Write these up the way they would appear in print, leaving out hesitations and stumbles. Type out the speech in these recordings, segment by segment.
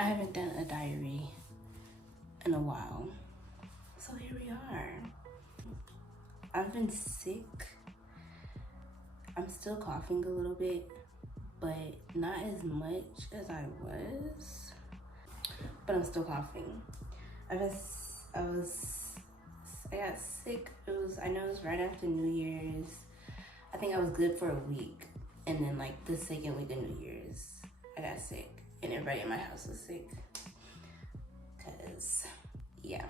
I haven't done a diary in a while. So here we are. I've been sick. I'm still coughing a little bit, but not as much as I was. But I'm still coughing. I got sick. I know it was right after New Year's. I think I was good for a week. And then like the second week of New Year's, I got sick. And everybody in my house was sick. Cause yeah.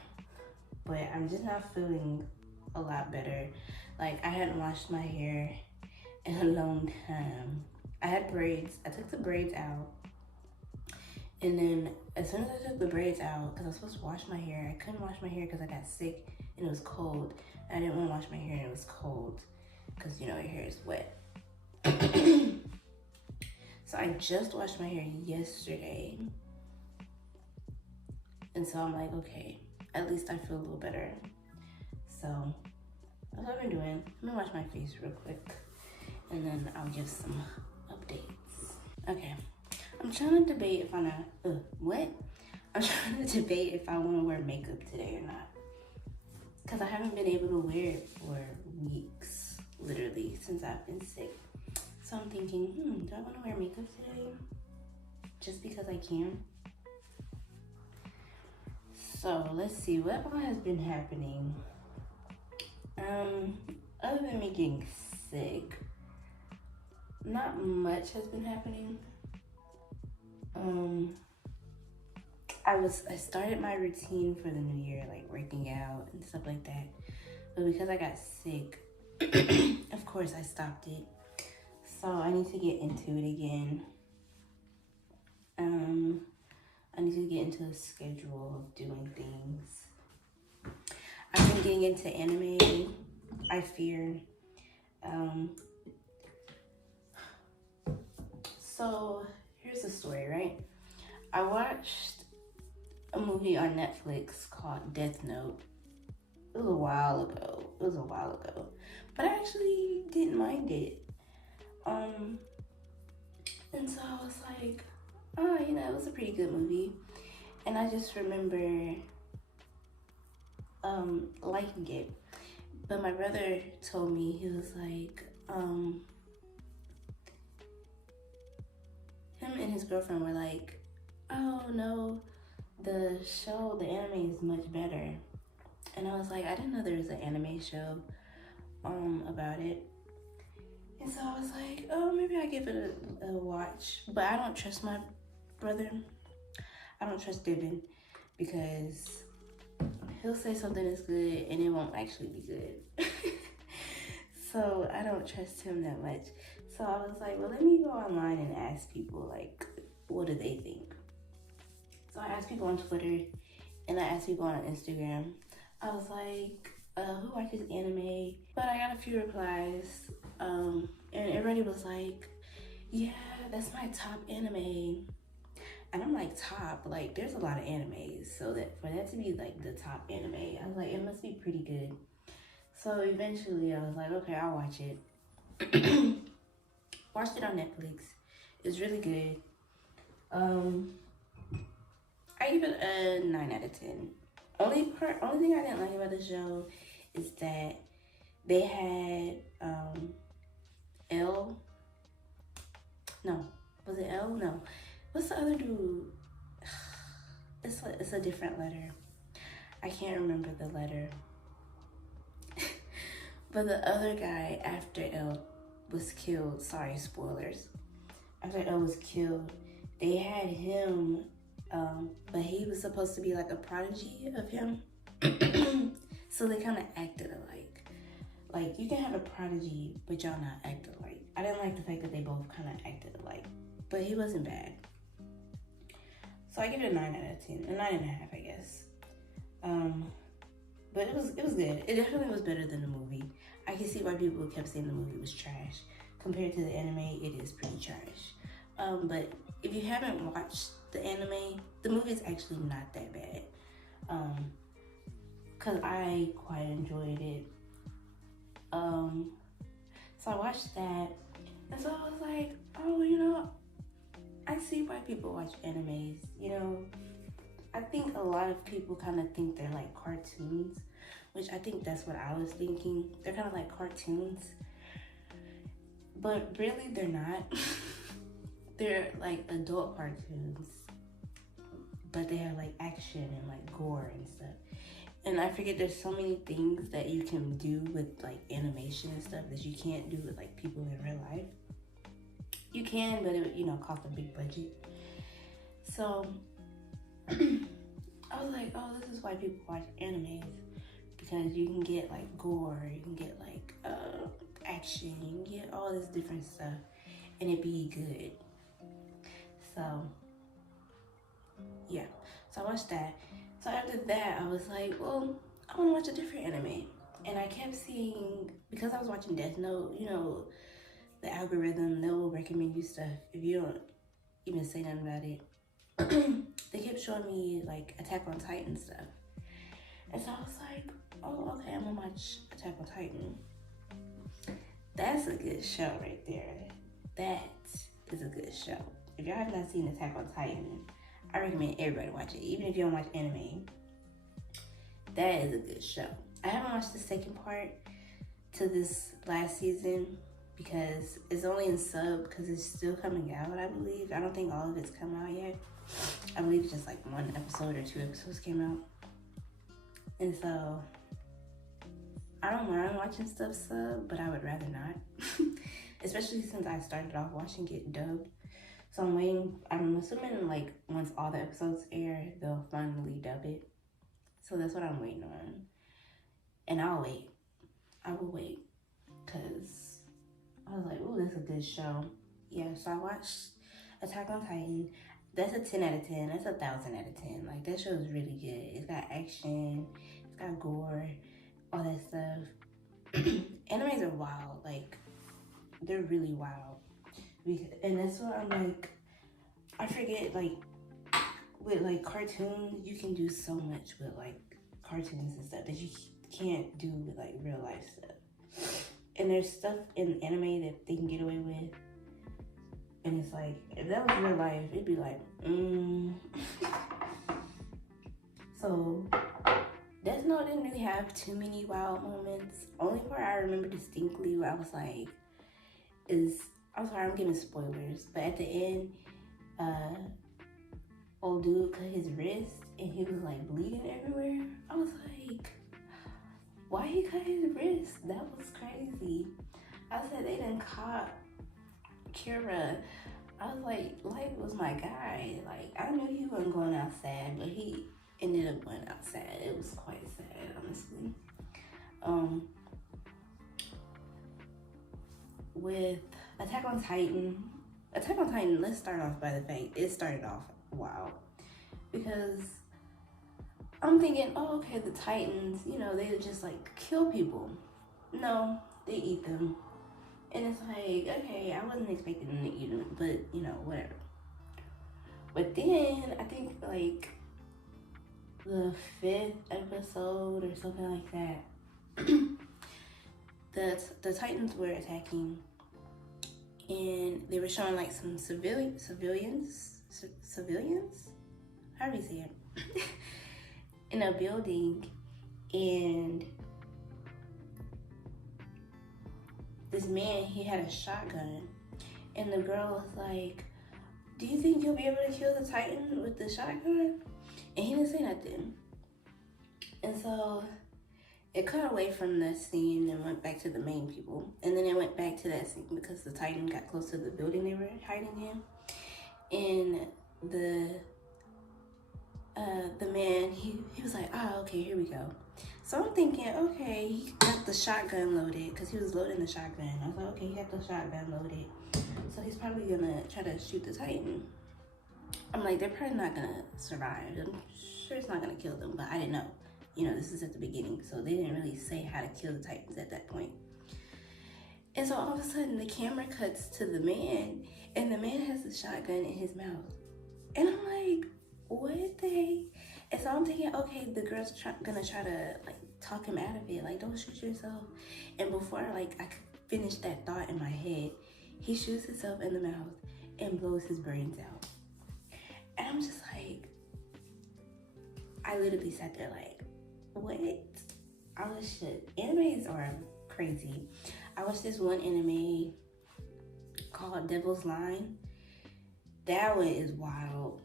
But I'm just not feeling a lot better. Like I hadn't washed my hair in a long time. I had braids. I took the braids out. And then as soon as I took the braids out, because I was supposed to wash my hair, I couldn't wash my hair because I got sick and it was cold. I didn't want to wash my hair and it was cold because, you know, your hair is wet. So I just washed my hair yesterday. And so I'm like, okay, at least I feel a little better. So that's what I've been doing. Let me wash my face real quick and then I'll give some updates. Okay, I'm trying to debate if I'm I'm trying to debate if I want to wear makeup today or not. Because I haven't been able to wear it for weeks, literally, since I've been sick. So I'm thinking, do I want to wear makeup today? Just because I can. So let's see, what all has been happening? Other than me getting sick, not much has been happening. I started my routine for the new year, like working out and stuff like that. But because I got sick, of course I stopped it. So I need to get into it again. I need to get into a schedule of doing things. I've been getting into anime, I fear. So here's the story, right? I watched a movie on Netflix called Death Note. It was a while ago. But I actually didn't mind it. And so I was like, oh, you know, it was a pretty good movie. And I just remember liking it. But my brother told me, he was like, him and his girlfriend were like, oh no, the anime is much better. And I was like, I didn't know there was an anime show about it. And so I was like, oh, maybe I give it a watch. But I don't trust my brother. I don't trust Devin because he'll say something is good and it won't actually be good. So I don't trust him that much. So I was like, well, let me go online and ask people, like, what do they think? So I asked people on Twitter and I asked people on Instagram. I was like, who watches anime? But I got a few replies. And everybody was like, yeah, that's my top anime. And I'm like, top? Like, there's a lot of animes. So that for that to be like the top anime, I was like, it must be pretty good. So eventually I was like, okay, I'll watch it. Watched it on Netflix. It's really good. I give it a 9 out of 10. Only thing I didn't like about the show is that they had L. No, was it L? No. What's the other dude? It's a different letter. I can't remember the letter. But the other guy after L was killed. Sorry, spoilers. After L was killed, they had him, but he was supposed to be like a prodigy of him. So they kind of acted alike. Like, you can have a prodigy, but y'all not act alike. I didn't like the fact that they both kind of acted alike, but he wasn't bad. So I give it a 9 out of 10, a 9.5, I guess. But it was good. It definitely was better than the movie. I can see why people kept saying the movie was trash. Compared to the anime, it is pretty trash. But if you haven't watched the anime, the movie is actually not that bad. Cause I quite enjoyed it. So I watched that, and so I was like, oh, you know, I see why people watch animes. You know, I think a lot of people kind of think they're like cartoons, which I think that's what I was thinking. They're kind of like cartoons, but really they're not. They're like adult cartoons, but they have like action and like gore and stuff. And I forget there's so many things that you can do with like animation and stuff that you can't do with like people in real life. You can, but it would, you know, cost a big budget. So I was like, oh, this is why people watch animes, because you can get like gore, you can get like action, you can get all this different stuff, and it be good. So yeah, so I watched that. So after that, I was like, well, I want to watch a different anime. And I kept seeing, because I was watching Death Note, you know, the algorithm, they'll recommend you stuff if you don't even say nothing about it. They kept showing me like Attack on Titan stuff. And so I was like, oh, okay, I'm gonna watch Attack on Titan. That's a good show right there. That is a good show. If y'all have not seen Attack on Titan, I recommend everybody watch it, even if you don't watch anime. That is a good show. I haven't watched the second part to this last season because it's only in sub because it's still coming out, I believe. I don't think all of it's come out yet. I believe it's just like 1 episode or 2 episodes came out. And so I don't mind watching stuff sub, but I would rather not. Especially since I started off watching it dubbed. So I'm waiting, I'm assuming like once all the episodes air, they'll finally dub it. So that's what I'm waiting on. And I'll wait. I will wait. Cause I was like, ooh, that's a good show. Yeah, so I watched Attack on Titan. That's a 10 out of 10. That's 1,000 out of 10. Like that show is really good. It's got action, it's got gore, all that stuff. Animes are wild. Like, they're really wild. And that's what I'm like, I forget, like, with like cartoons, you can do so much with like cartoons and stuff that you can't do with like real life stuff. And there's stuff in anime that they can get away with. And it's like, if that was real life, it'd be like, So, Death Note didn't really have too many wild moments. Only part I remember distinctly where I was like, I'm sorry, I'm giving spoilers, but at the end, old dude cut his wrist and he was like bleeding everywhere. I was like, why he cut his wrist? That was crazy. I said they done caught Kira. I was like, Light was my guy. Like, I knew he wasn't going outside, but he ended up going outside. It was quite sad, honestly. With Attack on Titan, let's start off by the fact it started off wild. Because I'm thinking, oh, okay, the Titans, you know, they would just like kill people. No, they eat them. And it's like, okay, I wasn't expecting them to eat them, but you know, whatever. But then I think like the 5th episode or something like that, the Titans were attacking. And they were showing like some civilians, how do you say it? In a building, and this man, he had a shotgun, and the girl was like, do you think you'll be able to kill the Titan with the shotgun? And he didn't say nothing. And so it cut away from that scene and went back to the main people. And then it went back to that scene because the Titan got close to the building they were hiding in. And the man, he was like, okay, here we go. So I'm thinking, okay, he got the shotgun loaded because he was loading the shotgun. I was like, okay, he got the shotgun loaded. So he's probably gonna try to shoot the Titan. I'm like, they're probably not gonna survive. I'm sure it's not gonna kill them, but I didn't know. You know, this is at the beginning, so they didn't really say how to kill the Titans at that point. And so all of a sudden, the camera cuts to the man, and the man has the shotgun in his mouth. And I'm like, what the? And so I'm thinking, okay, the girl's gonna try to like talk him out of it, like don't shoot yourself. And before like I could finish that thought in my head, he shoots himself in the mouth and blows his brains out. I literally sat there like, what? I was shit. Animes are crazy. I watched this one anime called Devil's Line. That one is wild.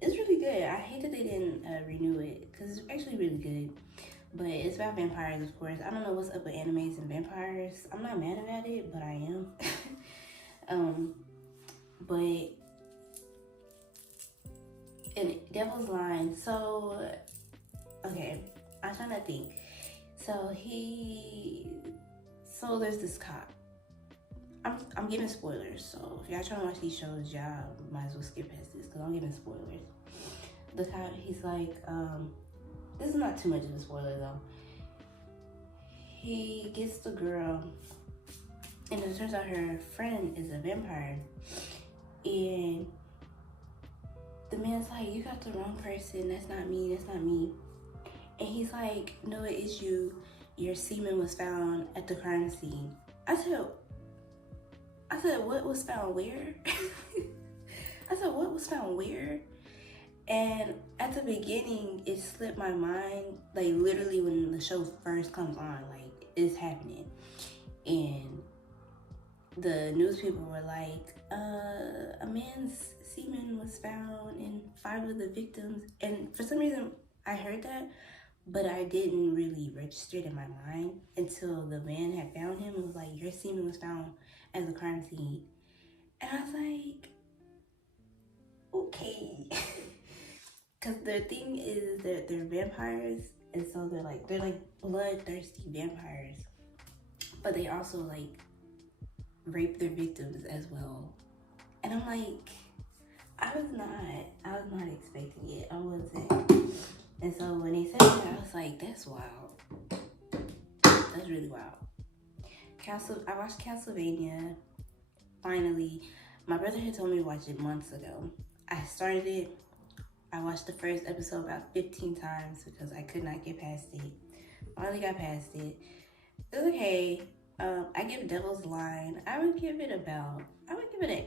It's really good. I hate that they didn't renew it because it's actually really good. But it's about vampires, of course. I don't know what's up with animes and vampires. I'm not mad about it, but I am. But in Devil's Line, so okay, I'm trying to think. So there's this cop. I'm giving spoilers, so if y'all trying to watch these shows, y'all might as well skip past this because I'm giving spoilers. The cop, he's like, this is not too much of a spoiler though. He gets the girl, and it turns out her friend is a vampire, and the man's like, you got the wrong person, that's not me, that's not me. And he's like, no, it is you. Your semen was found at the crime scene. I said, what was found where? I said, what was found where? And at the beginning, it slipped my mind, like literally when the show first comes on, like it's happening. And the news people were like, a man's semen was found in 5 of the victims. And for some reason, I heard that, but I didn't really register it in my mind until the man had found him. It was like, your semen was found at the crime scene. And I was like, okay. Because their thing is that they're vampires, and so they're like bloodthirsty vampires. But they also like rape their victims as well. And I'm like, I was not expecting it. I wasn't. And so when they said that, I was like, that's wild. That's really wild. I watched Castlevania, finally. My brother had told me to watch it months ago. I started it. I watched the first episode about 15 times because I could not get past it. Finally got past it. It was okay. I give Devil's Line, I would give it an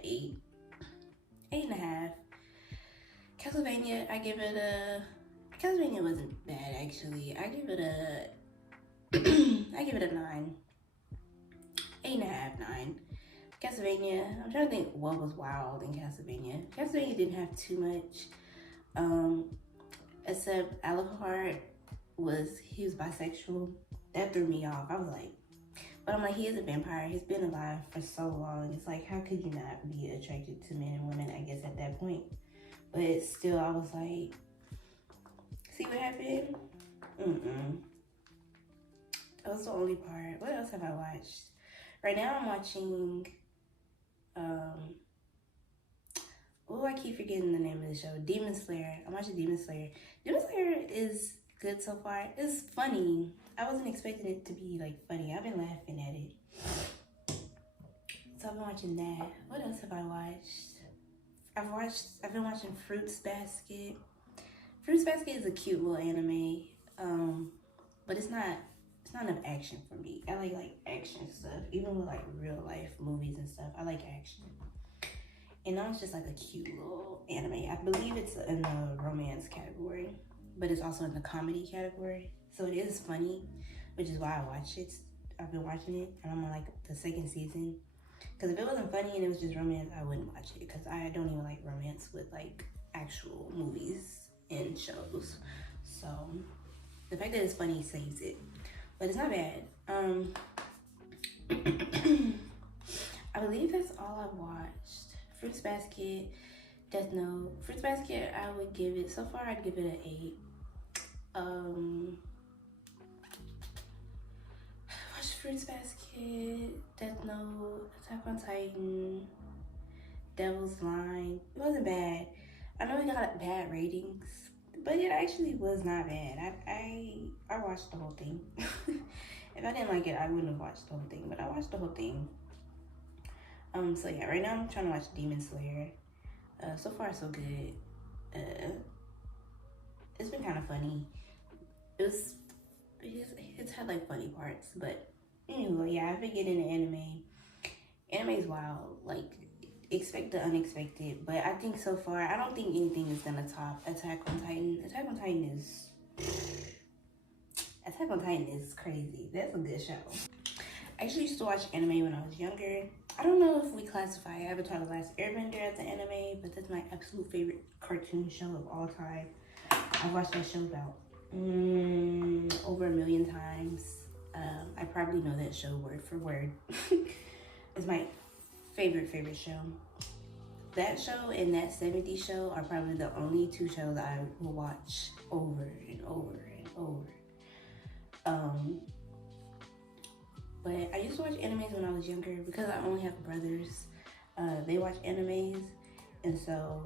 8. 8.5. Castlevania, Castlevania wasn't bad actually. I give it a 9. 8.5, 9. Castlevania, I'm trying to think what was wild in Castlevania. Castlevania didn't have too much. Except Alucard was bisexual. That threw me off. I was like, but I'm like, he is a vampire. He's been alive for so long. It's like, how could you not be attracted to men and women, I guess, at that point? But still, I was like, see what happened? That was the only part. What else have I watched? Right now I'm watching, I keep forgetting the name of the show. Demon Slayer. I'm watching Demon Slayer. Demon Slayer is good so far. It's funny. I wasn't expecting it to be like funny. I've been laughing at it. So I've been watching that. What else have I watched? I've been watching Fruits Basket. Fruits Basket is a cute little anime. But it's not enough action for me. I like action stuff. Even with like real life movies and stuff. I like action. And now it's just like a cute little anime. I believe it's in the romance category, but it's also in the comedy category. So it is funny, which is why I watch it. I've been watching it, and I'm on like the 2nd season. Because if it wasn't funny and it was just romance, I wouldn't watch it. Because I don't even like romance with like actual movies and shows. So the fact that it's funny saves it. But it's not bad. I believe that's all I've watched. Fruits Basket, Death Note. Fruits Basket, I would give it, so far I'd give it an 8. Watched Fruits Basket, Death Note, Attack on Titan, Devil's Line. It wasn't bad. I know it got bad ratings, but it actually was not bad. I watched the whole thing. If I didn't like it, I wouldn't have watched the whole thing, but I watched the whole thing. So yeah, right now I'm trying to watch Demon Slayer. So far so good. It's been kind of funny. It's had like funny parts, but anyway, yeah, I've been getting into anime. Anime is wild. Like, expect the unexpected, but I think so far, I don't think anything is gonna top Attack on Titan. Attack on Titan is crazy. That's a good show. I actually used to watch anime when I was younger. I don't know if we classify Avatar: The Last Airbender as an anime, but that's my absolute favorite cartoon show of all time. I've watched that show about over 1 million times. I probably know that show word for word. It's my favorite show. That show and that 70s show are probably the only two shows I will watch over and over and over. But I used to watch animes when I was younger because I only have brothers. They watch animes, and so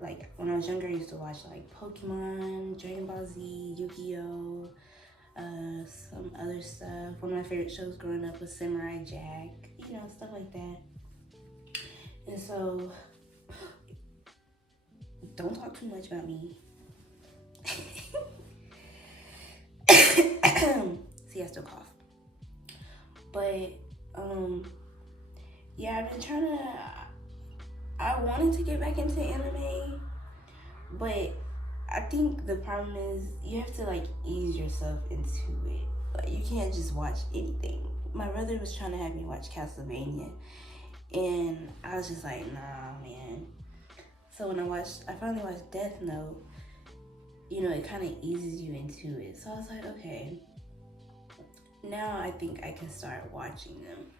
like when I was younger, I used to watch like Pokemon, Dragon Ball Z, Yu-Gi-Oh, some other stuff. One of my favorite shows growing up was Samurai Jack, you know, stuff like that. And so, don't talk too much about me. See, I still cough. But, yeah, I've been trying to, I wanted to get back into anime, but I think the problem is you have to like ease yourself into it. Like you can't just watch anything. My brother was trying to have me watch Castlevania, and I was just like, nah, man. So when I finally watched Death Note, you know, it kind of eases you into it. So I was like, okay, now I think I can start watching them.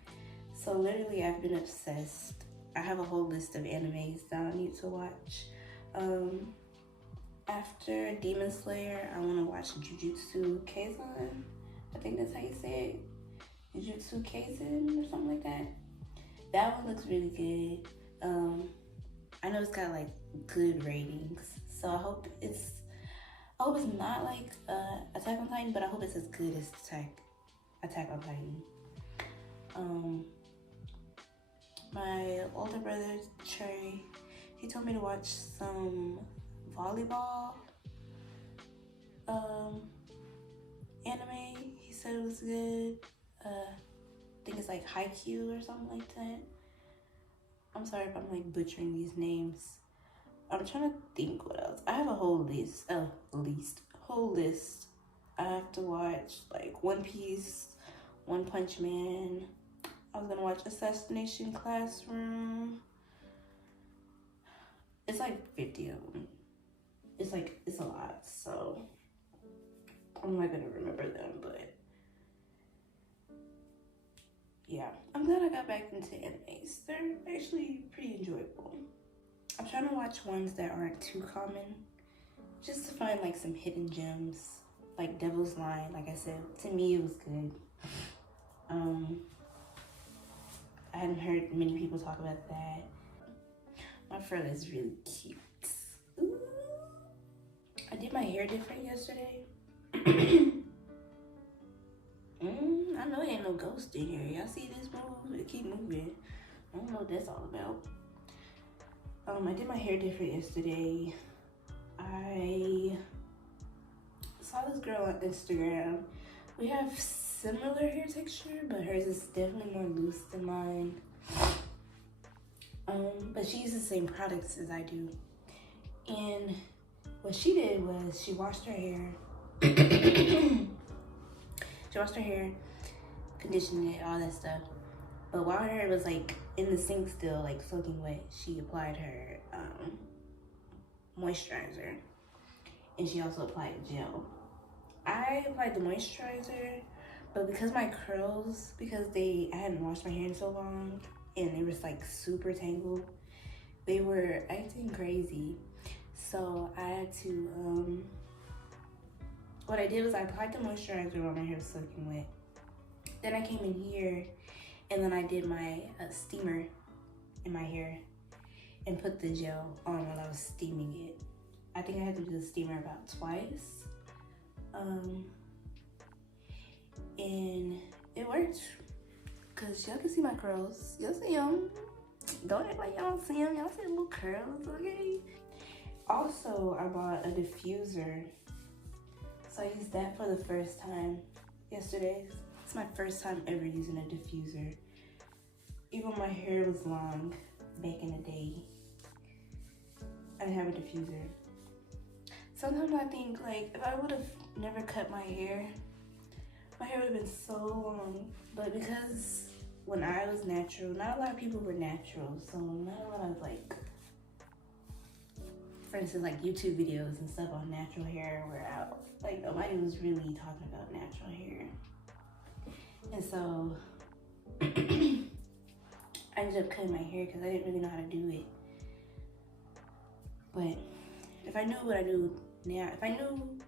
So literally I've been obsessed. I have a whole list of animes that I need to watch. After Demon Slayer, I want to watch Jujutsu Kaisen. I think that's how you say it. Jujutsu Kaisen or something like that. That one looks really good. I know it's got like good ratings, so I hope it's not like Attack on Titan, but I hope it's as good as Attack on Titan. My older brother Trey, he told me to watch some volleyball anime. He said it was good. I think it's like Haikyuu or something like that. I'm sorry if I'm like butchering these names. I'm trying to think what else. I have a whole list. Whole list. I have to watch like One Piece, One Punch Man. I was gonna watch Assassination Classroom. It's like 50 of them. It's a lot, so I'm not gonna remember them, but yeah. I'm glad I got back into animes. They're actually pretty enjoyable. I'm trying to watch ones that aren't too common, just to find like some hidden gems, like Devil's Line. Like I said, to me it was good. I hadn't heard many people talk about that. My friend is really cute. Ooh. I did my hair different yesterday. I know there ain't no ghost in here. Y'all see this move? It keep moving. I don't know what that's all about. I did my hair different yesterday. I saw this girl on Instagram. We have similar hair texture, but hers is definitely more loose than mine. But she uses the same products as I do. And what she did was she washed her hair. She washed her hair, conditioned it, all that stuff. But while her hair was like in the sink still, like soaking wet, she applied her moisturizer. And she also applied gel. I applied the moisturizer, but because my curls, I hadn't washed my hair in so long, and it was like super tangled, they were acting crazy. So I had to, what I did was I applied the moisturizer while my hair was soaking wet. Then I came in here, and then I did my steamer in my hair and put the gel on while I was steaming it. I think I had to do the steamer about twice. And it worked, cause y'all can see my curls. Y'all see them. Don't act like y'all don't see them. Y'all see the little curls, okay? Also, I bought a diffuser. So I used that for the first time yesterday. It's my first time ever using a diffuser. Even my hair was long, back in the day, I didn't have a diffuser. Sometimes I think, like, if I would have never cut my hair would have been so long. But because when I was natural, not a lot of people were natural, so not a lot of, like, for instance, like YouTube videos and stuff on natural hair were out. Like, nobody was really talking about natural hair. And so I ended up cutting my hair because I didn't really know how to do it. But if I knew what I knew now, if I knew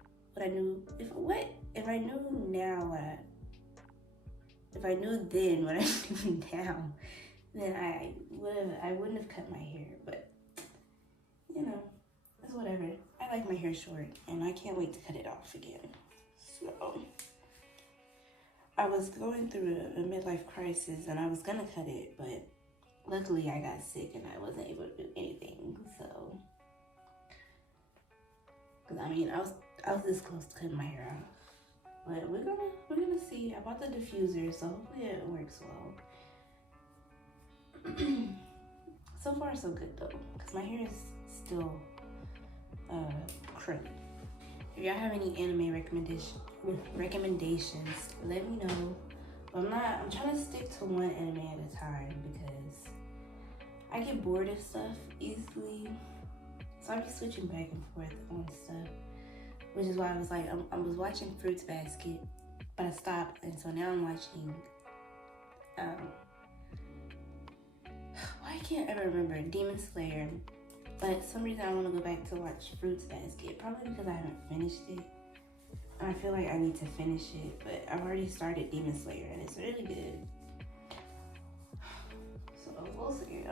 then what I knew now, then I wouldn't have cut my hair. But you know, it's whatever. I like my hair short, and I can't wait to cut it off again. So I was going through a midlife crisis, and I was gonna cut it, but luckily I got sick and I wasn't able to do anything. So, cause I mean, I was this close to cutting my hair off, but we're gonna see. I bought the diffuser, so hopefully it works well. So far so good though, cause my hair is still curly. If y'all have any anime recommendations, let me know. But I'm trying to stick to one anime at a time because I get bored of stuff easily. So I'll be switching back and forth on stuff, which is why I was like, I was watching Fruits Basket, but I stopped, and so now I'm watching, why can't I ever remember, Demon Slayer, but for some reason I want to go back to watch Fruits Basket, probably because I haven't finished it, and I feel like I need to finish it, but I've already started Demon Slayer, and it's really good, so we'll see.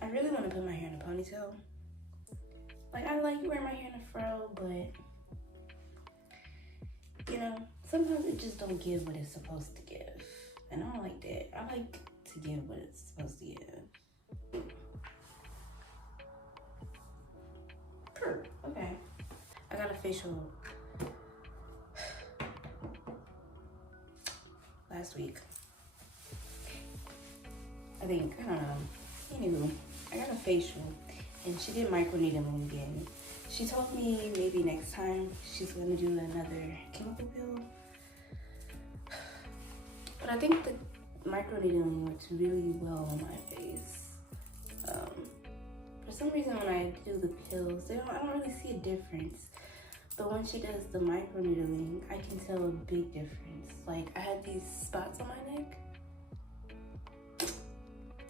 I really want to put my hair in a ponytail. Like, I like wearing my hair in a fro, but, you know, sometimes it just don't give what it's supposed to give. And I don't like that. I like to give what it's supposed to give. Okay. I got a facial last week. I don't know. Anywho, I got a facial. And she did microneedling again. She told me maybe next time she's gonna do another chemical peel. But I think the microneedling works really well on my face. For some reason when I do the pills, I don't really see a difference. But when she does the microneedling, I can tell a big difference. Like, I had these spots on my neck.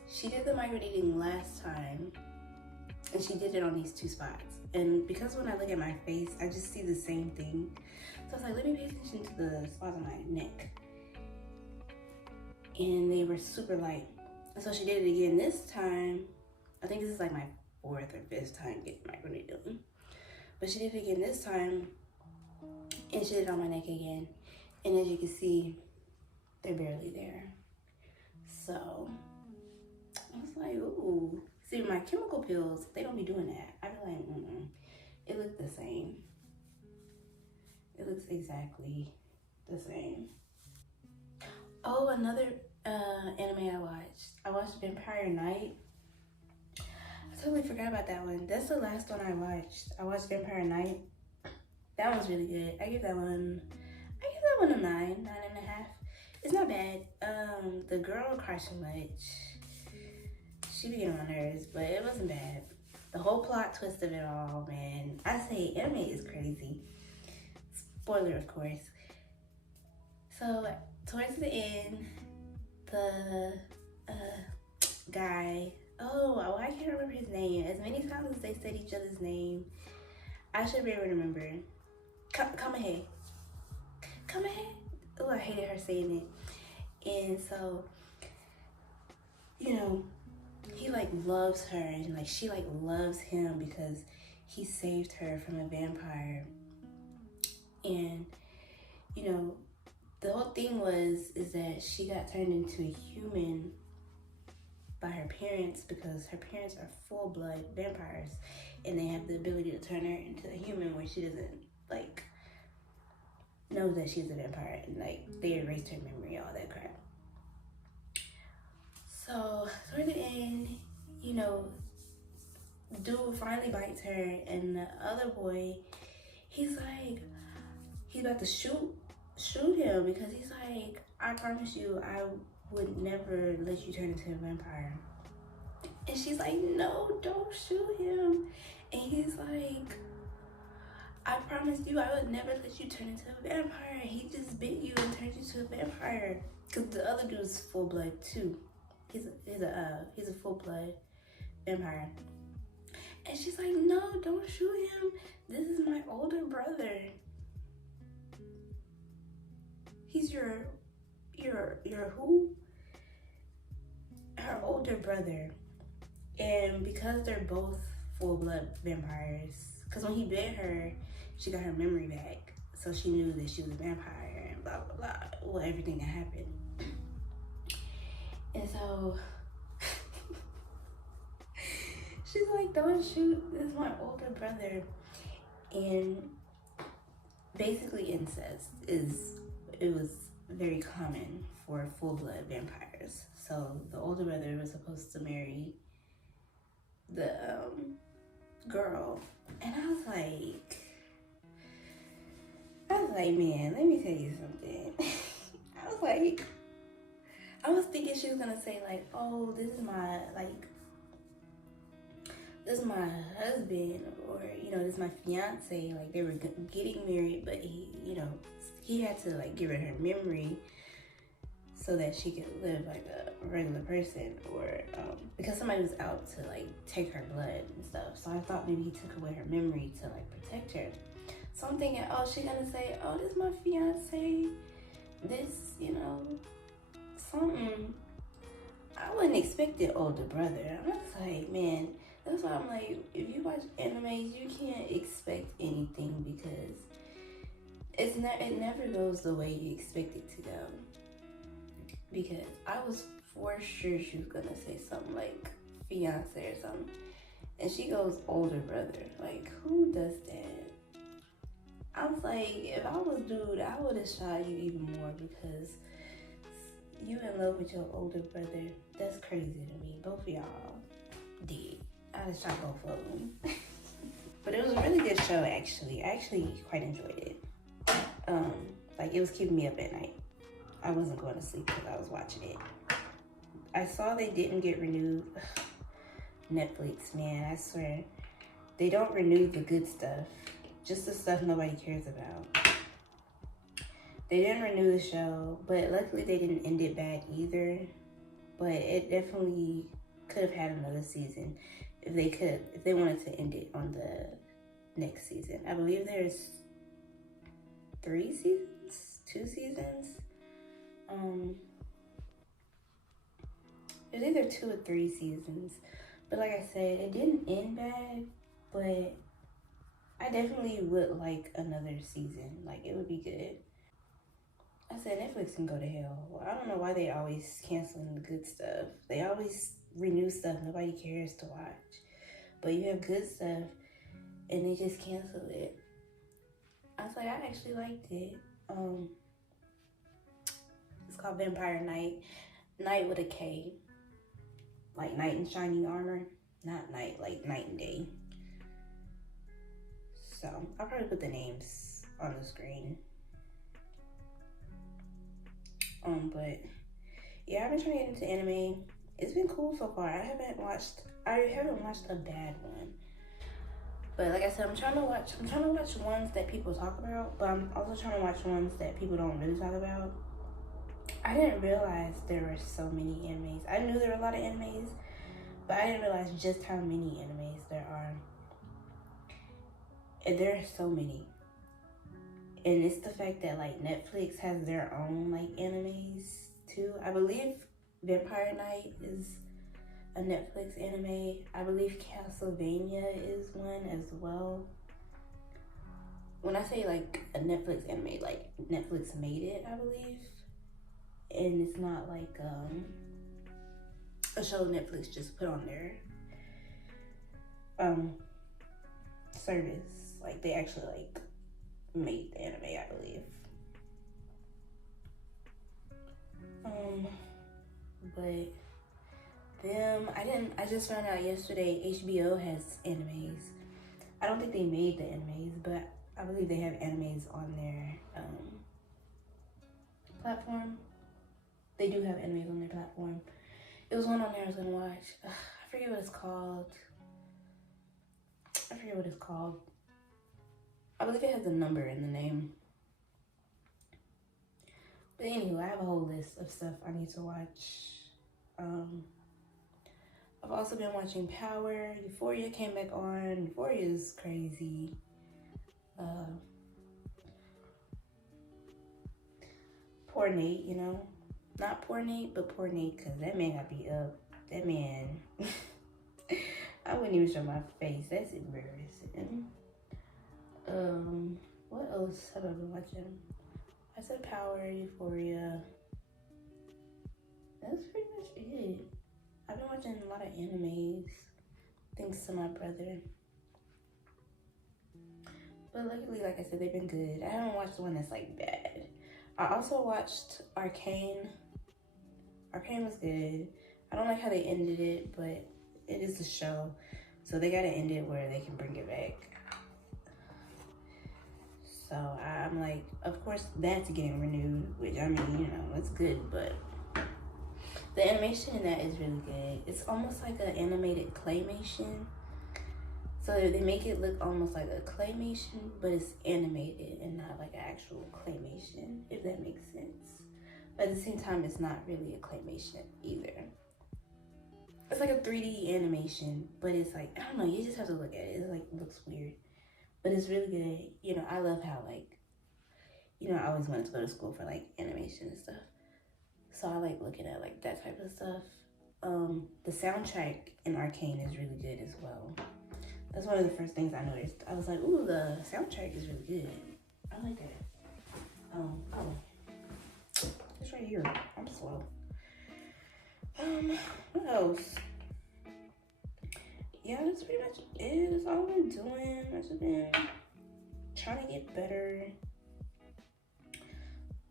She did the microneedling last time, and she did it on these two spots. And because when I look at my face, I just see the same thing. So I was like, let me pay attention to the spots on my neck. And they were super light. And so she did it again this time. I think this is like my 4th or 5th time getting microneedling. But she did it again this time, and she did it on my neck again. And as you can see, they're barely there. So I was like, ooh. See, my chemical peels, they don't be doing that. I be like, it looks the same. It looks exactly the same. Oh, another anime I watched. I watched Vampire Night. I totally forgot about that one. That's the last one I watched. I watched Vampire Night. That one's really good. I give that one a 9.5. It's not bad. The girl cries so much. She be getting on my nerves, but it wasn't bad. The whole plot twist of it all, man. I say anime is crazy. Spoiler, of course. So towards the end, the guy, I can't remember his name. As many times as they said each other's name, I should be able to remember. Kamahe. Oh, I hated her saying it. And so, you know, he like loves her, and like she like loves him because he saved her from a vampire. And you know, the whole thing is that she got turned into a human by her parents because her parents are full-blood vampires, and they have the ability to turn her into a human where she doesn't like know that she's a vampire, and like they erased her memory, all that crap. So toward the end, you know, dude finally bites her, and the other boy, he's like, he's about to shoot him because he's like, I promise you, I would never let you turn into a vampire. And she's like, no, don't shoot him. And he's like, I promised you I would never let you turn into a vampire. He just bit you and turned you to a vampire. Because the other dude's full blood too. He's a full blood vampire. And she's like, no, don't shoot him. This is my older brother. He's your who? Her older brother. And because they're both full blood vampires, because when he bit her, she got her memory back. So she knew that she was a vampire and blah, blah, blah. Well, everything that happened. And so she's like, don't shoot, this is my older brother. And basically incest it was very common for full blood vampires. So the older brother was supposed to marry the girl. And I was like, man, let me tell you something. I was thinking she was gonna say like, oh, this is my husband, or this is my fiance. Like they were getting married, but he had to like give her her memory so that she could live like a regular person, or because somebody was out to like take her blood and stuff. So I thought maybe he took away her memory to like protect her. So I'm thinking, oh, she's gonna say, oh, this is my fiance, this, something. I wouldn't expect it older brother. I'm just like, man, that's why I'm like, if you watch animes, you can't expect anything because it never goes the way you expect it to go. Because I was for sure she was gonna say something like fiance or something, and she goes older brother. Like, who does that? I was like, if I was dude, I would have shot you even more because you in love with your older brother. That's crazy to me. Both of y'all did. I just shot both of them. But it was a really good show, actually. I actually quite enjoyed it. Like, it was keeping me up at night. I wasn't going to sleep because I was watching it. I saw they didn't get renewed. Netflix, man, I swear. They don't renew the good stuff. Just the stuff nobody cares about. They didn't renew the show, but luckily they didn't end it bad either. But it definitely could have had another season if they wanted to end it on the next season. I believe there's 3 seasons, 2 seasons. There's either 2 or 3 seasons. But like I said, it didn't end bad, but I definitely would like another season. Like, it would be good. I said Netflix can go to hell. Well, I don't know why they always canceling the good stuff. They always renew stuff nobody cares to watch. But you have good stuff and they just cancel it. I was like, I actually liked it. It's called Vampire Night. Night with a K. Like knight in shining armor. Not night, like night and day. So I'll probably put the names on the screen. But yeah, I've been trying to get into anime. It's been cool so far. I haven't watched a bad one. But like I said, I'm trying to watch ones that people talk about, but I'm also trying to watch ones that people don't really talk about. I didn't realize there were so many animes. I knew there were a lot of animes, but I didn't realize just how many animes there are. And there are so many. And it's the fact that like Netflix has their own like animes too. I believe Vampire Night is a Netflix anime. I believe Castlevania is one as well. When I say like a Netflix anime, like Netflix made it, I believe. And it's not like a show Netflix just put on their service. Like they actually like made the anime, I believe. But them. I just found out yesterday HBO has animes. I don't think they made the animes, but I believe they have animes on their platform. They do have animes on their platform. It was one on there I was gonna watch. I forget what it's called. I believe it has a number in the name. But anyway, I have a whole list of stuff I need to watch. I've also been watching Power. Euphoria came back on. Euphoria is crazy. Poor Nate, you know. Not poor Nate, but poor Nate, because that man got beat up. That man, I wouldn't even show my face. That's embarrassing. What else have I been watching? I said Power, Euphoria. That's pretty much it. I've been watching a lot of animes, thanks to my brother. But luckily, like I said, they've been good. I haven't watched the one that's like bad. I also watched Arcane. Arcane was good. I don't like how they ended it, but it is a show, so they gotta end it where they can bring it back. So I'm like, of course that's getting renewed, which I mean, you know, it's good, but the animation in that is really good. It's almost like an animated claymation. So they make it look almost like a claymation, but it's animated and not like an actual claymation, if that makes sense. But at the same time, it's not really a claymation either. It's like a 3D animation, but it's like, I don't know, you just have to look at it. It like looks weird, but it's really good. You know, I love how like, you know, I always wanted to go to school for like animation and stuff. So I like looking at like that type of stuff. The soundtrack in Arcane is really good as well. That's one of the first things I noticed. I was like, ooh, the soundtrack is really good. I like that. Oh, it's right here. I'm slow. What else? Yeah, that's pretty much it. That's all I've been doing. I've just been trying to get better.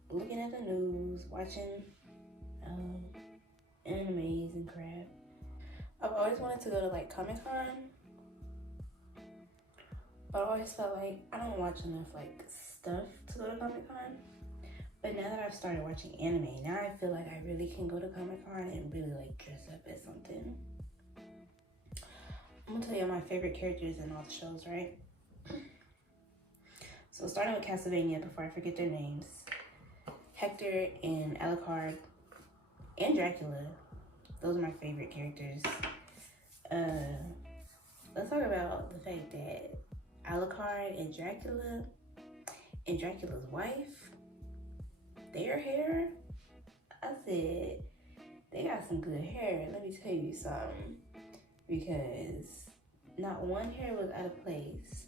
Looking at the news, watching animes and crap. I've always wanted to go to like Comic-Con, but I always felt like I don't watch enough like stuff to go to Comic-Con. But now that I've started watching anime, now I feel like I really can go to Comic-Con and really like dress up as something. I'm gonna tell you my favorite characters in all the shows, right? So starting with Castlevania, before I forget their names, Hector and Alucard and Dracula. Those are my favorite characters. Let's talk about the fact that Alucard and Dracula's wife, their hair, I said, they got some good hair. Let me tell you something. Because not one hair was out of place.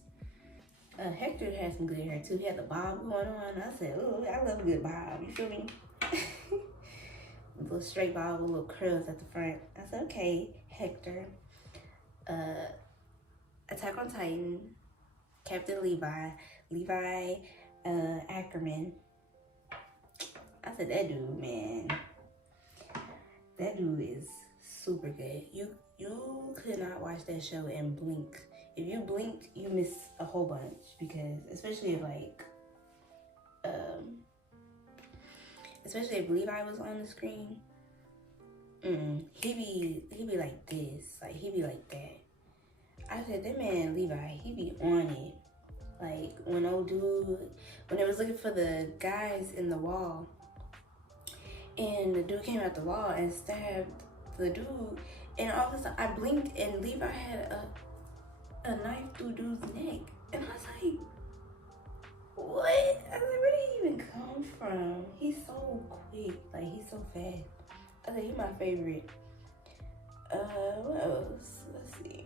Hector had some good hair too. He had the bob going on. I said, ooh, I love a good bob. You feel me? A little straight bob with little curls at the front. I said, okay, Hector. Attack on Titan, Captain Levi Ackerman. I said, that dude, man. That dude is super good. You could not watch that show and blink. If you blinked, you miss a whole bunch, because especially if Levi was on the screen, he be like this, like he be like that. I said, that man Levi, he be on it. Like when they was looking for the guys in the wall, and the dude came out the wall and stabbed the dude, and all of a sudden I blinked and Levi had a knife through dude's neck, and I was like, what? I was like, where did he even come from? He's so quick, like he's so fast. I was like, he's my favorite. What else? Let's see.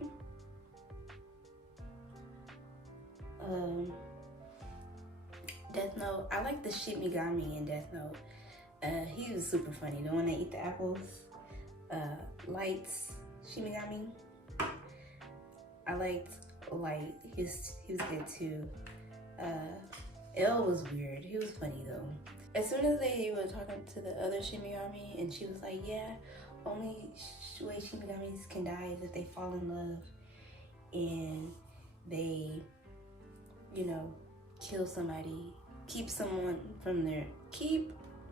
Death Note. I like the Shimigami in Death Note. He was super funny. The one that eat the apples. Light's Shimigami. I liked Light. He was good too. L was weird. He was funny though. As soon as they were talking to the other Shimigami and she was like, yeah, only way Shinigamis can die is if they fall in love and they, you know, kill somebody, keep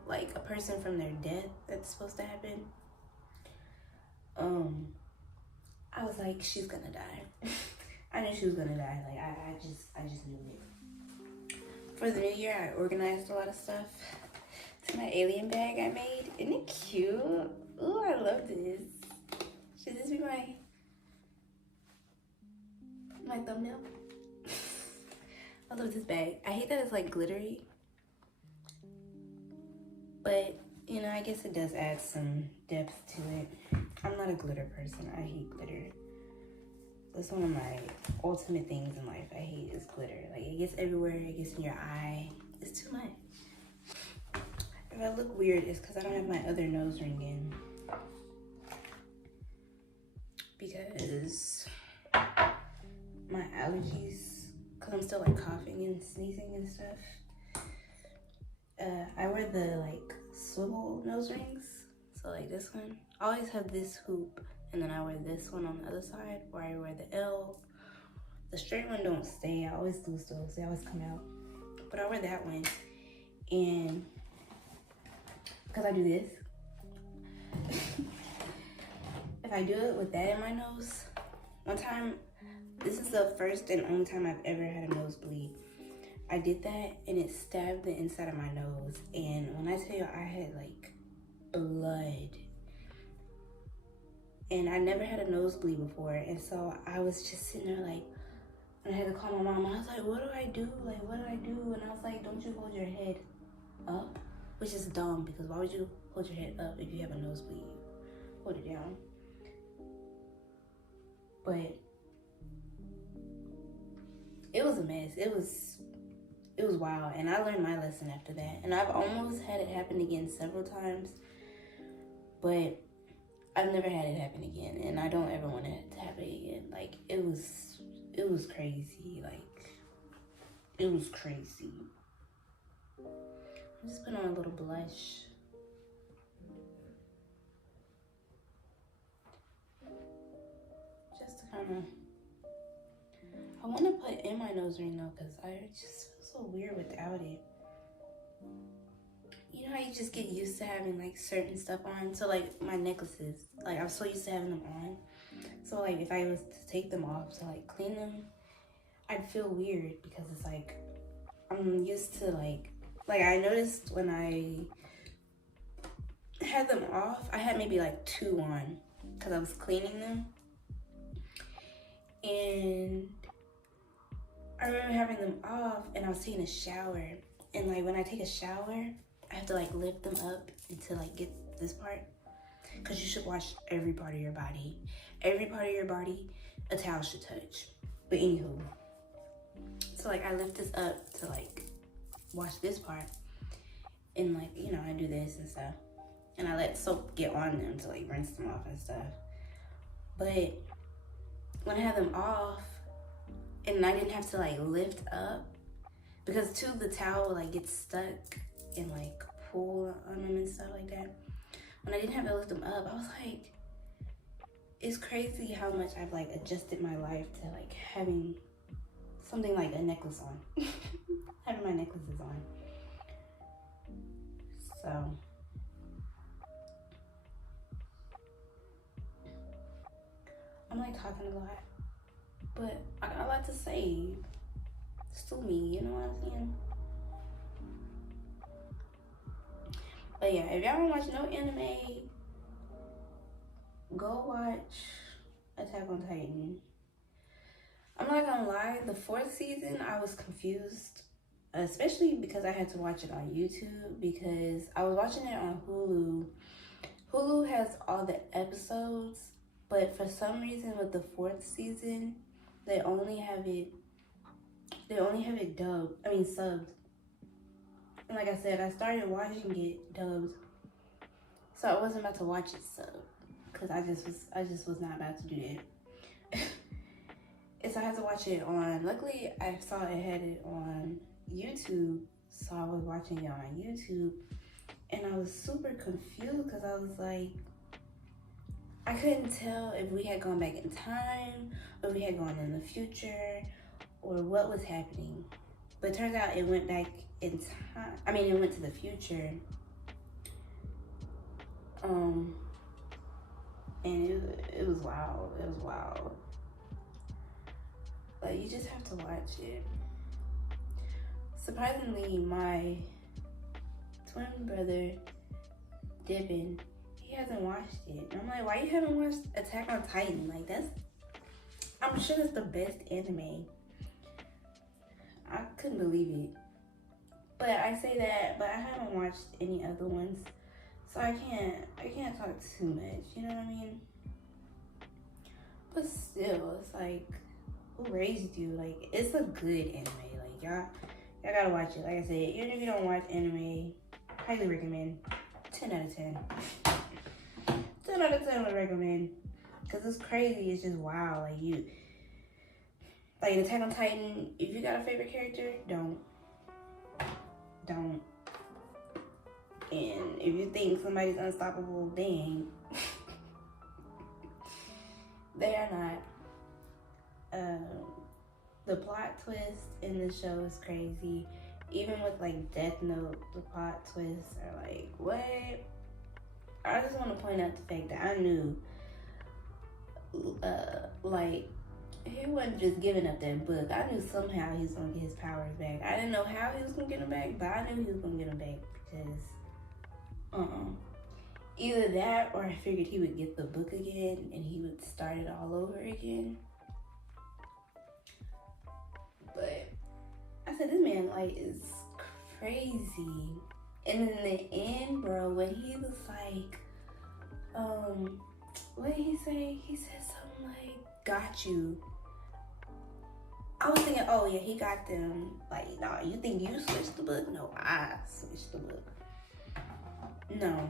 like a person from their death that's supposed to happen. I was like, she's gonna die. I knew she was gonna die. Like I just knew it. For the new year, I organized a lot of stuff to my alien bag I made. Isn't it cute? Ooh, I love this. Should this be my thumbnail? I love this bag. I hate that it's like glittery, but you know, I guess it does add some depth to it. I'm not a glitter person. I hate glitter. That's one of my ultimate things in life. I hate is glitter. Like, it gets everywhere. It gets in your eye. It's too much. If I look weird, it's because I don't have my other nose ring in. Because my allergies, because I'm still like coughing and sneezing and stuff. I wear the like swivel nose rings. So like this one. I always have this hoop. And then I wear this one on the other side, or I wear the L. The straight one don't stay. I always lose those. They always come out. But I wear that one. And because I do this. If I do it with that in my nose, one time, this is the first and only time I've ever had a nosebleed. I did that and it stabbed the inside of my nose. And when I tell you, I had like blood. And I never had a nosebleed before. And so I was just sitting there like, and I had to call my mom. I was like, what do I do? Like, what do I do? And I was like, don't you hold your head up? Which is dumb, because why would you hold your head up if you have a nosebleed? Hold it down. But it was a mess. It was wild. And I learned my lesson after that. And I've almost had it happen again several times. But I've never had it happen again, and I don't ever want it to happen again. Like, it was crazy. Like, it was crazy. I'm just putting on a little blush. Just to kind of, I want to put in my nose ring though, because I just feel so weird without it. You know how you just get used to having like certain stuff on? So like my necklaces, like I'm so used to having them on. So like if I was to take them off to like clean them, I'd feel weird because it's like, I'm used to like I noticed when I had them off, I had maybe like 2 on because I was cleaning them. And I remember having them off and I was taking a shower. And like when I take a shower, I have to like lift them up to like get this part, because you should wash every part of your body. Every part of your body, a towel should touch. But anywho, so like I lift this up to like wash this part, and like, you know, I do this and stuff, and I let soap get on them to like rinse them off and stuff. But when I have them off, and I didn't have to like lift up, because too the towel like gets stuck and like pull on them and stuff like that. When I didn't have to lift them up, I was like, it's crazy how much I've like adjusted my life to like having something like a necklace on. Having my necklaces on. So I'm like talking a lot, but I got a lot to say. Still me, you know what I'm saying? But yeah, if y'all don't watch no anime, go watch Attack on Titan. I'm not gonna lie, the 4th season, I was confused. Especially because I had to watch it on YouTube, because I was watching it on Hulu. Hulu has all the episodes, but for some reason with the 4th season, they only have it subbed. And like I said, I started watching it dubbed, so I wasn't about to watch it subbed, because I just was not about to do that. And so I had to watch it on, luckily I saw it had it on YouTube, so I was watching it on YouTube, and I was super confused because I was like, I couldn't tell if we had gone back in time, or we had gone in the future, or what was happening. But it turns out it went back in time. I mean, it went to the future. And it was wild. It was wild. Like, you just have to watch it. Surprisingly, my twin brother, Dippin, he hasn't watched it. And I'm like, why you haven't watched Attack on Titan? Like, I'm sure it's the best anime. I couldn't believe it. But I say that, but I haven't watched any other ones. So I can't talk too much, you know what I mean? But still, it's like, who raised you? Like, it's a good anime. Like, y'all gotta watch it. Like I said, even if you don't watch anime, highly recommend. 10 out of 10. 10 out of 10 would recommend. Cause it's crazy, it's just wow. Like Attack on Titan, if you got a favorite character, don't. And if you think somebody's unstoppable, they ain't. They are not. The plot twist in the show is crazy. Even with like Death Note, the plot twists are like, what? I just want to point out the fact that I knew, like, he wasn't just giving up that book. I knew somehow he was going to get his powers back. I didn't know how he was going to get them back, but I knew he was going to get them back because, either that or I figured he would get the book again and he would start it all over again. But I said, this man, like, is crazy. And in the end, bro, when he was like, what did he say? He said something like, got you. I was thinking, oh yeah, he got them. Like, nah, you think you switched the book? No, I switched the book. No.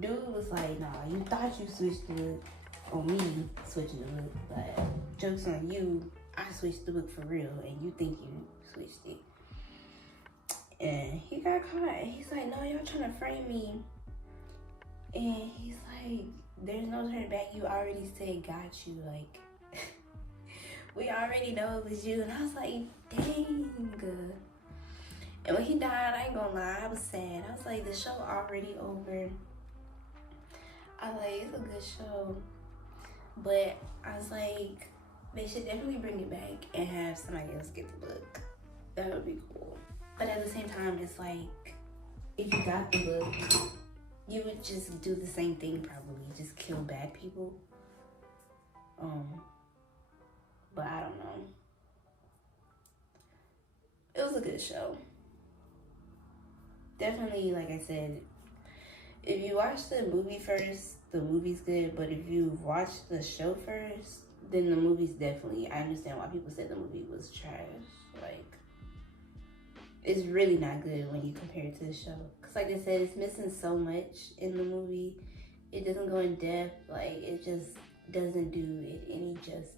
Dude was like, nah, you thought you switched the book on me switching the book, but joke's on you, I switched the book for real, and you think you switched it. And he got caught. He's like, no, y'all trying to frame me. And he's like, there's no turning back. You already said got you. Like, we already know it was you. And I was like, dang. And when he died, I ain't gonna lie, I was sad. I was like, the show already over. I was like, it's a good show. But I was like, they should definitely bring it back and have somebody else get the book. That would be cool. But at the same time, it's like, if you got the book, you would just do the same thing probably. Just kill bad people. But I don't know. It was a good show. Definitely, like I said, if you watch the movie first, the movie's good. But if you watch the show first, then the movie's definitely, I understand why people said the movie was trash. Like, it's really not good when you compare it to the show. Because like I said, it's missing so much in the movie. It doesn't go in depth. Like, it just doesn't do it any justice.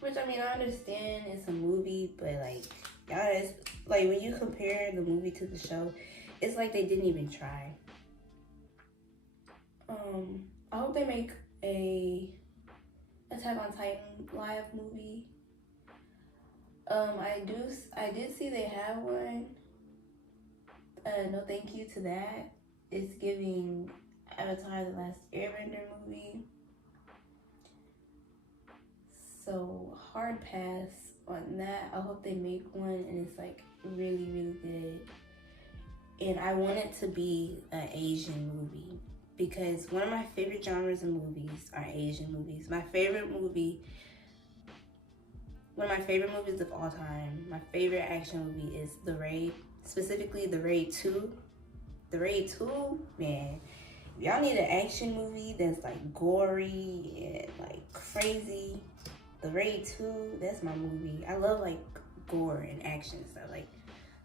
Which, I mean, I understand it's a movie, but like, guys, like when you compare the movie to the show, it's like they didn't even try. I hope they make a Attack on Titan live movie. I did see they have one. No thank you to that. It's giving Avatar: The Last Airbender movie. So hard pass on that. I hope they make one and it's like really, really good. And I want it to be an Asian movie because one of my favorite genres of movies are Asian movies. One of my favorite movies of all time, my favorite action movie is The Raid, specifically The Raid 2. The Raid 2, man, if y'all need an action movie that's like gory and like crazy, The Raid 2, that's my movie. I love like gore and action stuff. Like,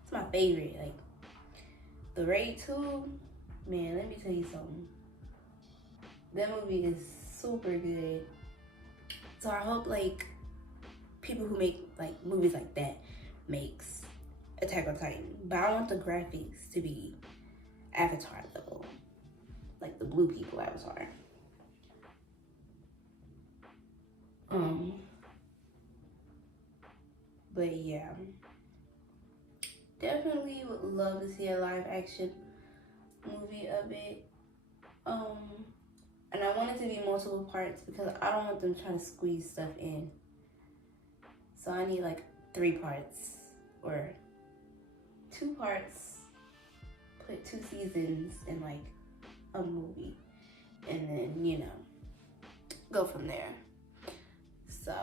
it's my favorite. Like, The Raid 2, man, let me tell you something. That movie is super good. So I hope like people who make like movies like that makes Attack on Titan, but I want the graphics to be Avatar level, like the blue people Avatar. But yeah, definitely would love to see a live action movie of it. And I want it to be multiple parts because I don't want them trying to squeeze stuff in. So I need like 3 parts or 2 parts, put 2 seasons in like a movie, and then, you know, go from there. So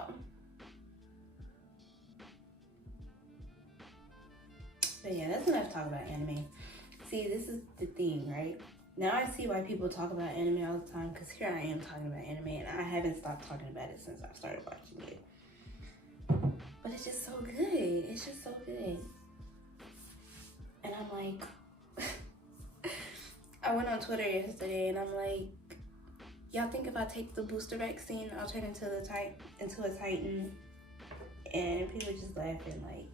but yeah, that's enough talk about anime. See, this is the thing, right? Now I see why people talk about anime all the time, because here I am talking about anime and I haven't stopped talking about it since I started watching it. But it's just so good. It's just so good. And I'm like, I went on Twitter yesterday and I'm like, y'all think if I take the booster vaccine, I'll turn into a Titan? And people just laughing like,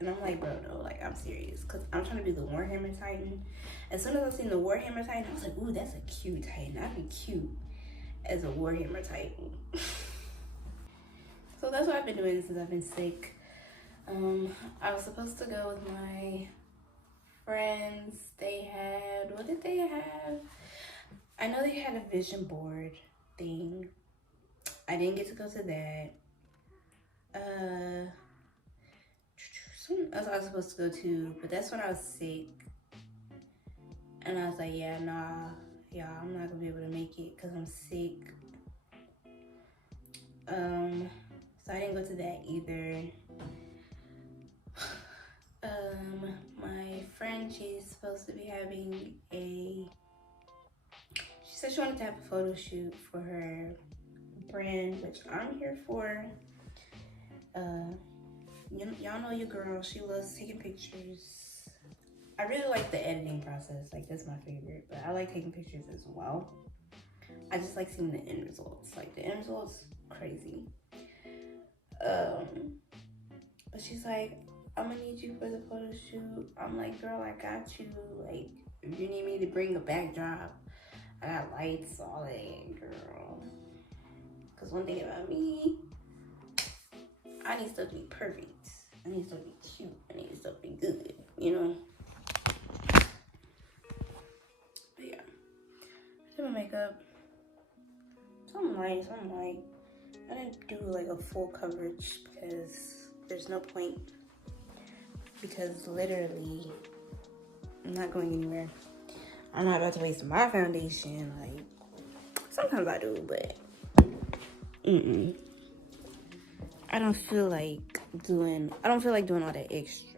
and I'm like, bro, no, like, I'm serious. Because I'm trying to do the Warhammer Titan. As soon as I seen the Warhammer Titan, I was like, ooh, that's a cute Titan. I'd be cute as a Warhammer Titan. So that's what I've been doing since I've been sick. I was supposed to go with my friends. They had, what did they have? I know they had a vision board thing. I didn't get to go to that. Something else I was supposed to go to, but that's when I was sick. And I was like, yeah, nah, y'all, I'm not gonna be able to make it because I'm sick. So I didn't go to that either. My friend, she's supposed to be having she said she wanted to have a photo shoot for her brand, which I'm here for. Y'all know your girl, she loves taking pictures. I really like the editing process, like that's my favorite, but I like taking pictures as well. I just like seeing the end results. Like the end results, crazy. But she's like, I'm gonna need you for the photo shoot. I'm like, girl, I got you. Like, if you need me to bring a backdrop, I got lights, all that, girl. Cause one thing about me, I need stuff to be perfect. I need stuff to be cute. I need stuff to be good, you know? But yeah, I did my makeup. Something light, something light. I didn't do like a full coverage because there's no point. Because literally, I'm not going anywhere. I'm not about to waste my foundation. Like, sometimes I do, but I don't feel like doing all that extra.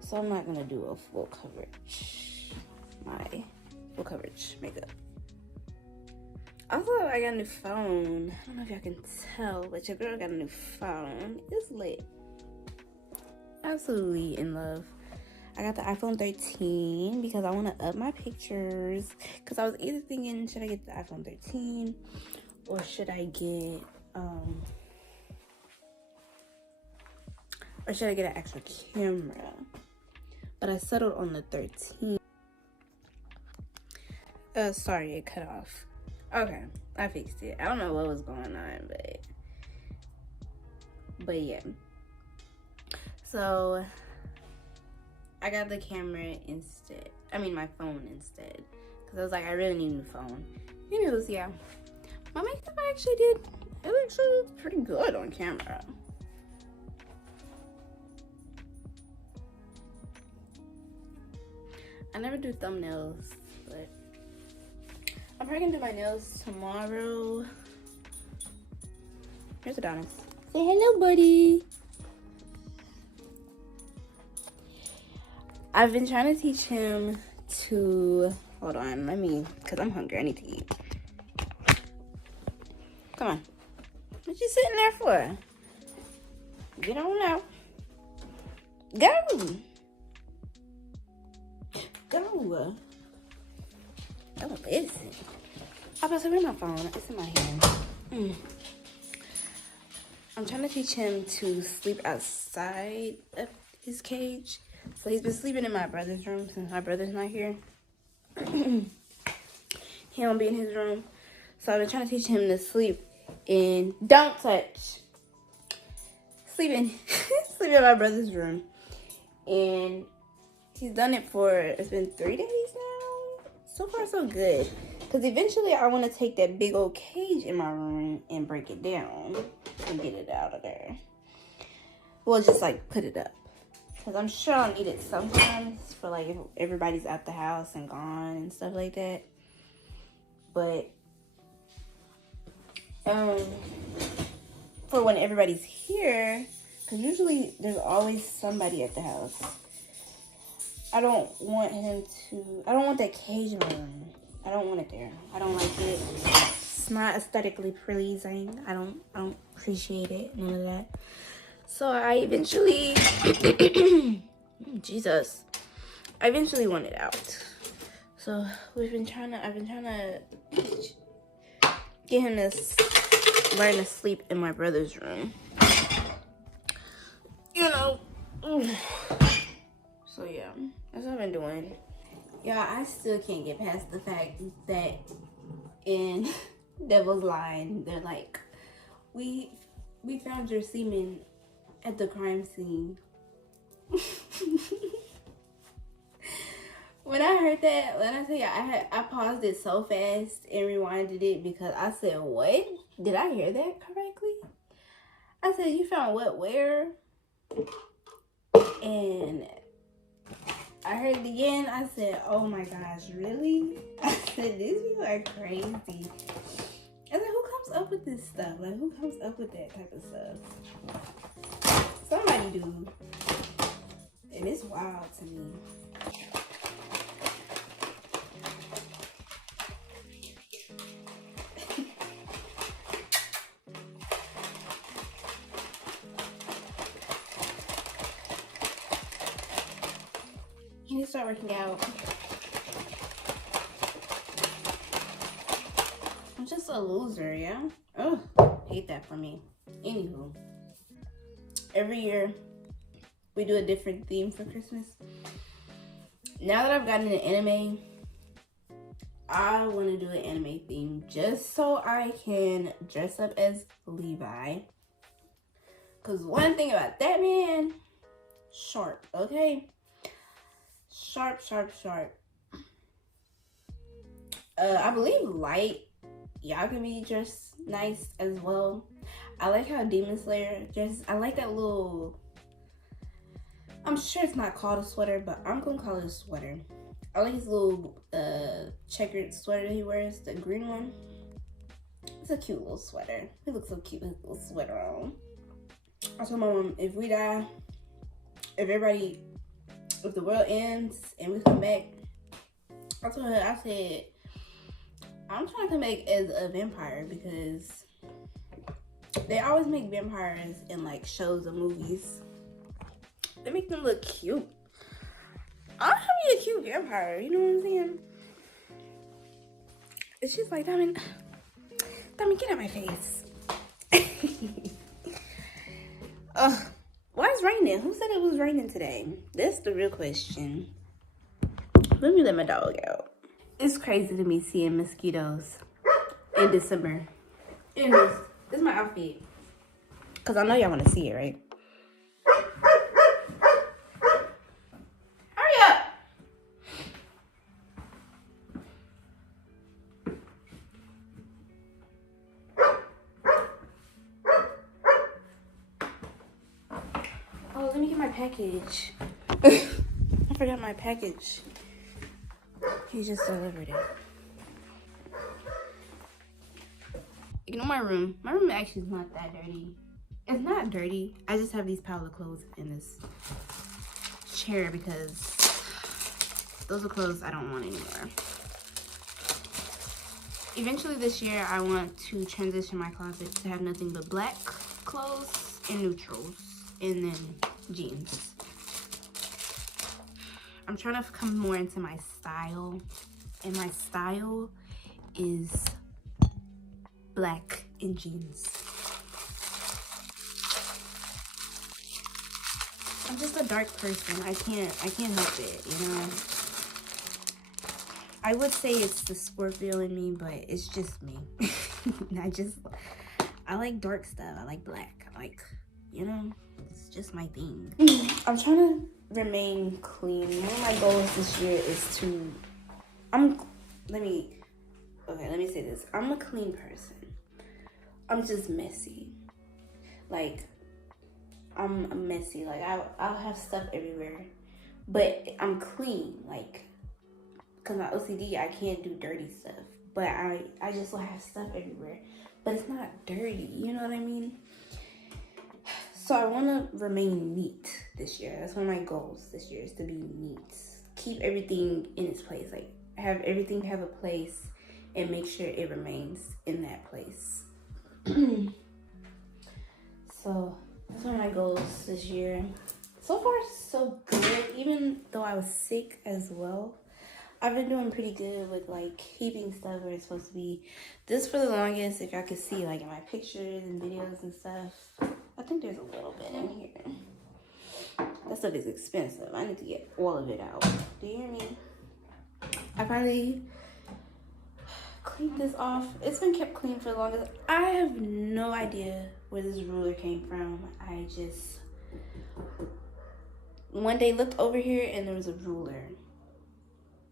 So I'm not gonna do a full coverage. My full coverage makeup. Also, I got a new phone. I don't know if y'all can tell, but your girl got a new phone. It's lit. Absolutely in love. I got the iPhone 13 because I want to up my pictures. Because I was either thinking, should I get the iPhone 13 or should I get an actual camera? But I settled on the 13. Sorry, it cut off. Okay, I fixed it. I don't know what was going on, but yeah. So I got the camera instead. I mean my phone instead. Cause I was like, I really need a new phone. Anyways, yeah. My makeup actually did, it actually looked pretty good on camera. I never do thumbnails, but I'm probably gonna do my nails tomorrow. Here's Adonis. Say hello, buddy. I've been trying to teach him to, hold on, cause I'm hungry, I need to eat. Come on. What you sitting there for? Get on out. Go. Go. Oh, listen. I'm about to read my phone. It's in my hand. I'm trying to teach him to sleep outside of his cage So he's been sleeping in my brother's room since my brother's not here. He don't be in his room. So I've been trying to teach him to sleep in, don't touch. Sleep in my brother's room. And he's done it for, it's been 3 days now. So far so good. Because eventually I want to take that big old cage in my room and break it down and get it out of there. Well, just like put it up. Because I'm sure I'll need it sometimes for like if everybody's out the house and gone and stuff like that. But for when everybody's here, because usually there's always somebody at the house. I don't want that cage in my room. I don't want it there. I don't like it. It's not aesthetically pleasing. I don't appreciate it. None of that. So I eventually, Jesus, I eventually want it out. So I've been trying to get him to learn to sleep in my brother's room. You know. So yeah, that's what I've been doing. Y'all, I still can't get past the fact that in Devil's Line, they're like, we found your semen at the crime scene. When I heard that, when I tell you, I paused it so fast and rewinded it because I said, what? Did I hear that correctly? I said, you found what, where? And I heard it again. I said, oh my gosh, really? I said, these people are crazy. I said, who comes up with this stuff? Like, who comes up with that type of stuff? Somebody do. And it's wild to me. You need to start working out. I'm just a loser, yeah? Oh, hate that for me. Anywho, every year we do a different theme for Christmas. Now that I've gotten into anime, I want to do an anime theme just so I can dress up as Levi. Because one thing about that man, sharp, okay? Sharp. I believe Light, y'all can be dressed nice as well. I like how Demon Slayer dresses. I like that little, I'm sure it's not called a sweater, but I'm gonna call it a sweater. I like his little checkered sweater that he wears, the green one. It's a cute little sweater. He looks so cute with his little sweater on. I told my mom, if we die, if the world ends and we come back, I told her, I said, I'm trying to come back as a vampire because they always make vampires in like shows or movies. They make them look cute. I want to be a cute vampire, you know what I'm saying? It's just like, Diamond, get out of my face. Why is it raining? Who said it was raining today? That's the real question. Let me let my dog out. It's crazy to me seeing mosquitoes in December. Anyways, this is my outfit. Because I know y'all want to see it, right? Hurry up! Oh, let me get my package. I forgot my package. He just delivered it. You know my room. My room actually is not that dirty. It's not dirty. I just have these pile of clothes in this chair because those are clothes I don't want anymore. Eventually this year, I want to transition my closet to have nothing but black clothes and neutrals, and then jeans. I'm trying to come more into my style, and my style is black and jeans. I'm just a dark person. I can't help it, you know. I would say it's the Scorpio in me, but it's just me. I like dark stuff. I like black. I like, you know, it's just my thing. I'm trying to remain clean. One of my goals this year is to, let me say this. I'm a clean person. I'm just messy. Like, I'm messy. Like, I'll have stuff everywhere, but I'm clean. Like, because my OCD, I can't do dirty stuff. But I just will have stuff everywhere. But it's not dirty, you know what I mean? So I want to remain neat this year. That's one of my goals this year, is to be neat. Keep everything in its place. Like, have everything have a place and make sure it remains in that place. So that's one of my goals this year. So far, so good. Even though I was sick as well, I've been doing pretty good with like keeping stuff where it's supposed to be. This for the longest, if y'all could see like in my pictures and videos and stuff. I think there's a little bit in here. That stuff is expensive. I need to get all of it out. Do you hear me? I finally cleaned this off. It's been kept clean for the longest. I have no idea where this ruler came from. I just one day looked over here and there was a ruler.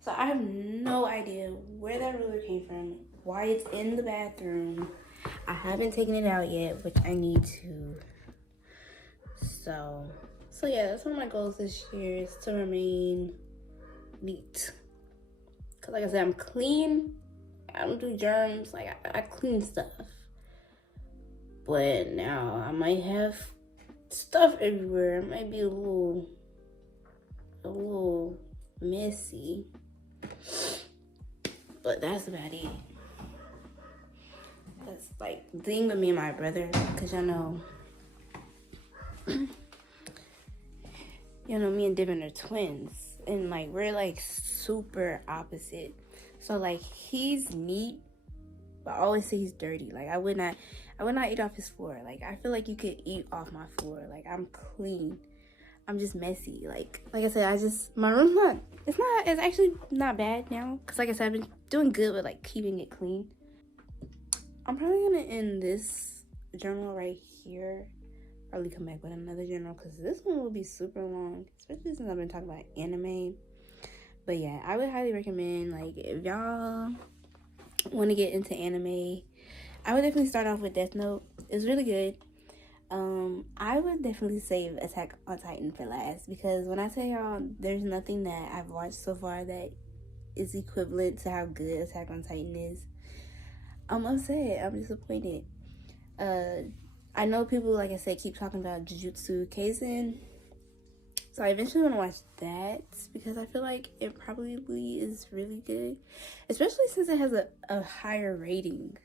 So I have no idea where that ruler came from, why it's in the bathroom. I haven't taken it out yet, which I need to. So yeah, that's one of my goals this year, is to remain neat. Cause like I said, I'm clean. I don't do germs. Like I clean stuff. But now I might have stuff everywhere. It might be a little messy. But that's about it. That's like the thing with me and my brother, because y'all know, me and Devin are twins, and like we're like super opposite. So like he's neat, but I always say he's dirty. Like I would not eat off his floor. Like I feel like you could eat off my floor. Like I'm clean. I'm just messy. Like I said, my room's it's actually not bad now. Cause like I said, I've been doing good with like keeping it clean. I'm probably gonna end this journal right here. Probably come back with another journal, cause this one will be super long, especially since I've been talking about anime. But yeah, I would highly recommend, like, if y'all want to get into anime, I would definitely start off with Death Note. It's really good. I would definitely save Attack on Titan for last, because when I tell y'all there's nothing that I've watched so far that is equivalent to how good Attack on Titan is, I'm upset. I'm disappointed. I know people, like I said, keep talking about Jujutsu Kaisen, so I eventually want to watch that, because I feel like it probably is really good, especially since it has a higher rating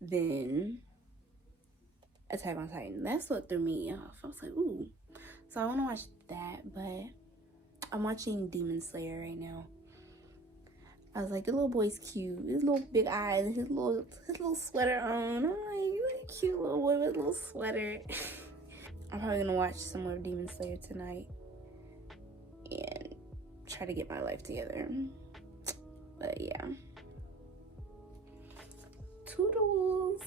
than Attack on Titan. That's what threw me off. I was like, ooh. So I want to watch that, but I'm watching Demon Slayer right now. I was like, the little boy's cute. His little big eyes, his little sweater on. I'm like, you a cute little boy with a little sweater. I'm probably gonna watch some more Demon Slayer tonight and try to get my life together. But yeah. Toodles.